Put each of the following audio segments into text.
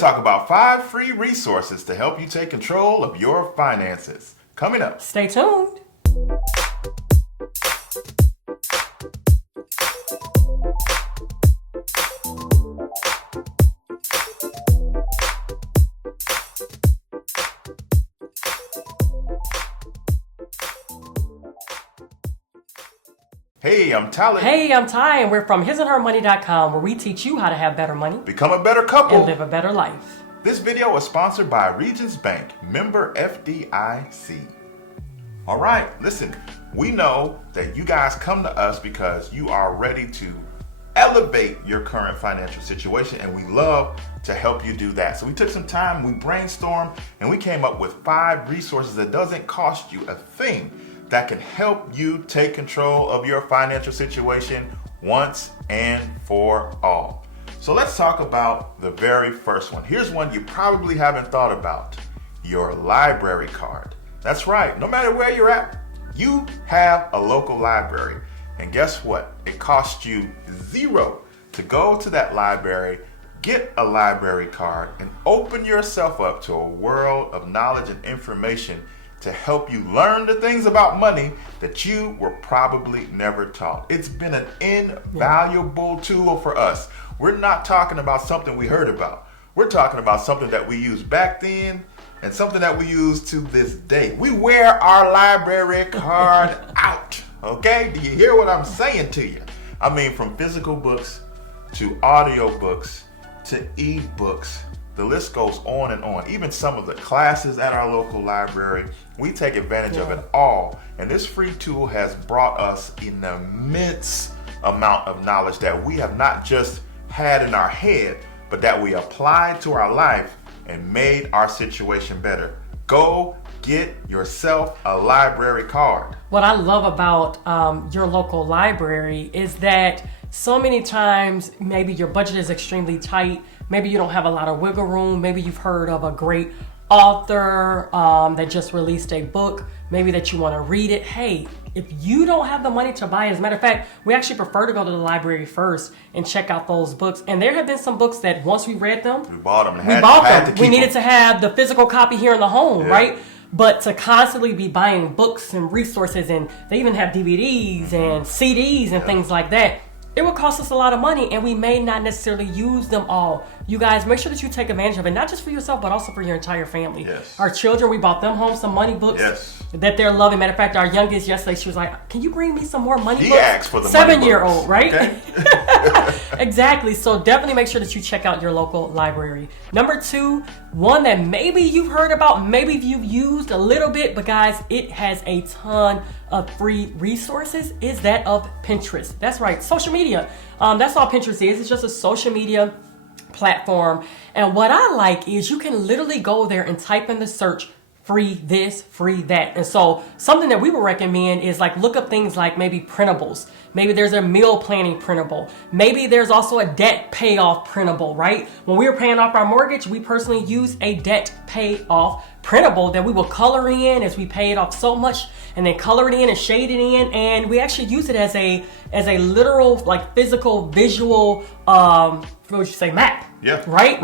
talk about 5 free resources to help you take control of your finances. Coming up. Stay tuned. Hey, I'm Tyler. Hey, I'm Ty, and we're from hisandhermoney.com, where we teach you how to have better money, Become a better couple, and live a better life. This video is sponsored by Regions Bank, member FDIC. All right, listen, we know that you guys come to us because you are ready to elevate your current financial situation, and we love to help you do that. So we took some time, we brainstormed, and we came up with 5 resources that doesn't cost you a thing that can help you take control of your financial situation once and for all. So let's talk about the very first one. Here's one you probably haven't thought about: your library card. That's right, no matter where you're at, you have a local library. And guess what? It costs you $0 to go to that library, get a library card, and open yourself up to a world of knowledge and information to help you learn the things about money that you were probably never taught. It's been an invaluable tool for us. We're not talking about something we heard about. We're talking about something that we used back then and something that we use to this day. We wear our library card out, okay? Do you hear what I'm saying to you? I mean, from physical books to audio books to e-books, the list goes on and on. Even some of the classes at our local library, we take advantage of it all. And this free tool has brought us an immense amount of knowledge that we have not just had in our head, but that we applied to our life and made our situation better. Go get yourself a library card. What I love about your local library is that so many times maybe your budget is extremely tight. Maybe you don't have a lot of wiggle room. Maybe you've heard of a great author that just released a book, maybe that you want to read it. Hey, if you don't have the money to buy it, as a matter of fact, we actually prefer to go to the library first and check out those books. And there have been some books that once we read them, we bought them. We needed to have the physical copy here in the home, right? But to constantly be buying books and resources, and they even have DVDs and CDs and things like that, it would cost us a lot of money, and we may not necessarily use them all. You guys, make sure that you take advantage of it, not just for yourself, but also for your entire family. Yes. Our children, we bought them home some money books that they're loving. Matter of fact, our youngest yesterday, she was like, "Can you bring me some more money books?" He asked for the 7-year-old, right? Okay. Exactly. So definitely make sure that you check out your local library. Number 2, one that maybe you've heard about, maybe you've used a little bit, but guys, it has a ton of free resources, is that of Pinterest. That's right, social media. That's all Pinterest is. It's just a social media platform. And what I like is you can literally go there and type in the search free this, free that. And so something that we would recommend is like look up things like maybe printables. Maybe there's a meal planning printable. Maybe there's also a debt payoff printable, right? When we were paying off our mortgage, we personally used a debt payoff printable that we will color in as we pay it off so much, and then color it in and shade it in, and we actually use it as a literal, like, physical visual what would you say, map? Yeah. Right?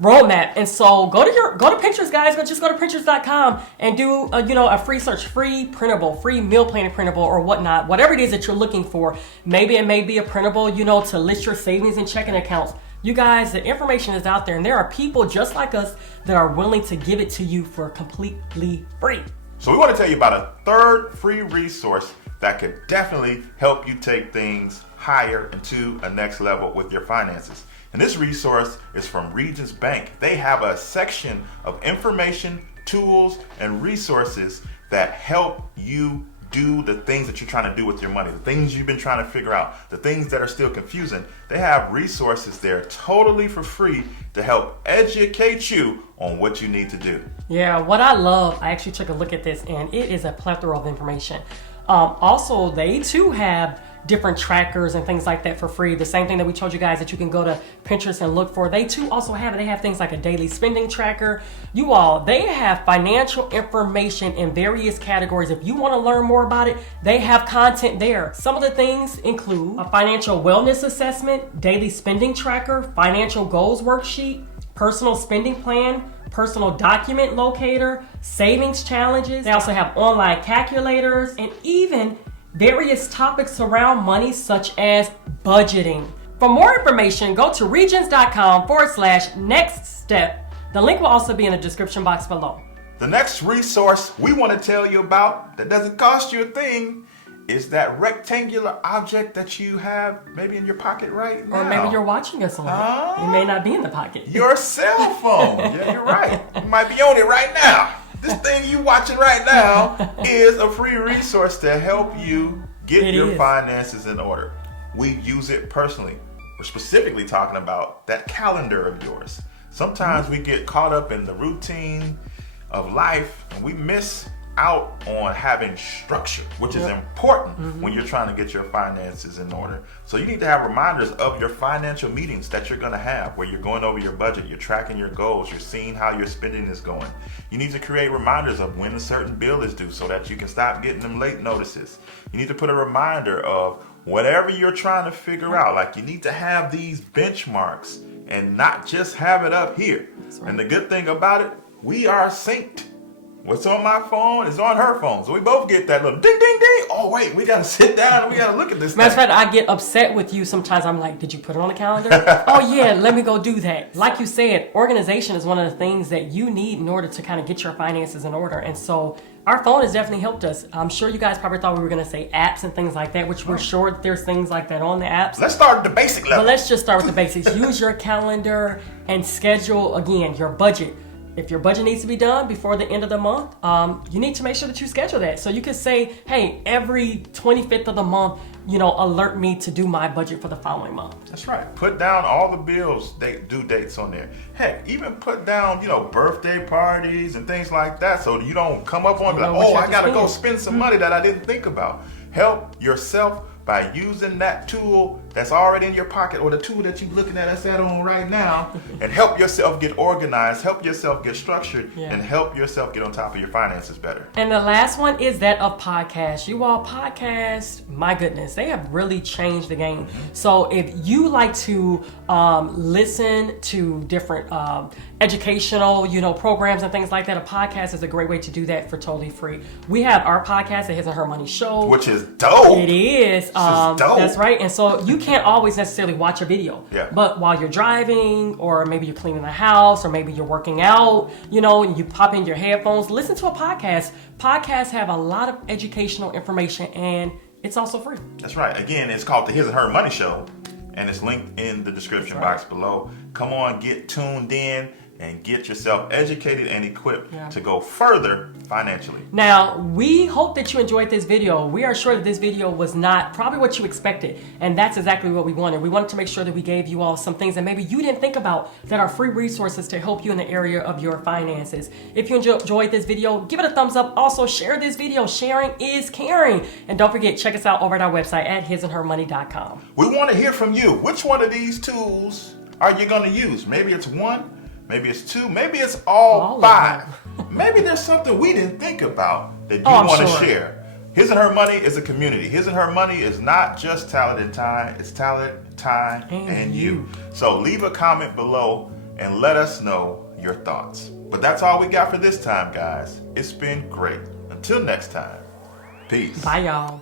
Roadmap. And so go to Pinterest, guys. Just go to Pinterest.com and do a free search, free printable, free meal planning printable, or whatnot, whatever it is that you're looking for. Maybe it may be a printable, to list your savings and checking accounts. You guys, the information is out there, and there are people just like us that are willing to give it to you for completely free. So we want to tell you about a third free resource that could definitely help you take things higher and to a next level with your finances. And this resource is from Regions Bank. They have a section of information, tools, and resources that help you do the things that you're trying to do with your money, the things you've been trying to figure out, the things that are still confusing. They have resources there totally for free to help educate you on what you need to do. Yeah, what I love, I actually took a look at this, and it is a plethora of information. Also, they too have different trackers and things like that for free. The same thing that we told you guys that you can go to Pinterest and look for. They too also have it. They have things like a daily spending tracker. You all, they have financial information in various categories. If you want to learn more about it, they have content there. Some of the things include a financial wellness assessment, daily spending tracker, financial goals worksheet, personal spending plan, personal document locator, savings challenges. They also have online calculators and even various topics around money such as budgeting. For more information, go to regions.com/next step. The link will also be in the description box below. The next resource we want to tell you about that doesn't cost you a thing is that rectangular object that you have maybe in your pocket right now. Or maybe you're watching us on it. It may not be in the pocket. Your cell phone. Yeah, you're right. You might be on it right now. This thing you watching right now is a free resource to help you get your finances in order. We use it personally. We're specifically talking about that calendar of yours. Sometimes we get caught up in the routine of life and we miss out on having structure, which is important when you're trying to get your finances in order. So you need to have reminders of your financial meetings that you're going to have, where you're going over your budget, you're tracking your goals, you're seeing how your spending is going. You need to create reminders of when a certain bill is due so that you can stop getting them late notices. You need to put a reminder of whatever you're trying to figure out. Like, you need to have these benchmarks and not just have it up here. Right. And the good thing about it, we are synced. What's on my phone is on her phone. So we both get that little ding, ding, ding. Oh, wait, we got to sit down and we got to look at this Matter of fact, I get upset with you sometimes. I'm like, did you put it on the calendar? Oh, yeah, let me go do that. Like you said, organization is one of the things that you need in order to kind of get your finances in order. And so our phone has definitely helped us. I'm sure you guys probably thought we were going to say apps and things like that, which we're sure that there's things like that on the apps. Let's start at the basic level. But let's just start with the basics. Use your calendar and schedule, again, your budget. If your budget needs to be done before the end of the month, you need to make sure that you schedule that. So you could say, hey, every 25th of the month, alert me to do my budget for the following month. That's right. Put down all the bills, due dates on there. Heck, even put down, birthday parties and things like that so you don't come up on I got to go spend some money that I didn't think about. Help yourself by using that tool that's already in your pocket, or the tool that you're looking at us on right now, and help yourself get organized, help yourself get structured, and help yourself get on top of your finances better. And the last one is that of podcasts. You all podcasts, my goodness, they have really changed the game. So if you like to listen to different educational, programs and things like that, a podcast is a great way to do that for totally free. We have our podcast, the His and Her Money Show, which is dope. It is. Dope. That's right. And so you can't always necessarily watch a video. Yeah. But while you're driving, or maybe you're cleaning the house, or maybe you're working out, and you pop in your headphones, listen to a podcast. Podcasts have a lot of educational information, and it's also free. That's right. Again, it's called the His and Her Money Show, and it's linked in the description box below. Come on, get tuned in and get yourself educated and equipped to go further financially. Now, we hope that you enjoyed this video. We are sure that this video was not probably what you expected, and that's exactly what we wanted. We wanted to make sure that we gave you all some things that maybe you didn't think about that are free resources to help you in the area of your finances. If you enjoyed this video, give it a thumbs up. Also, share this video. Sharing is caring. And don't forget, check us out over at our website at hisandhermoney.com. We want to hear from you. Which one of these tools are you going to use? Maybe it's one. Maybe it's two. Maybe it's all five. Maybe there's something we didn't think about that you want to share. His and Her Money is a community. His and Her Money is not just talent and time. It's talent, time, and you. So leave a comment below and let us know your thoughts. But that's all we got for this time, guys. It's been great. Until next time, peace. Bye, y'all.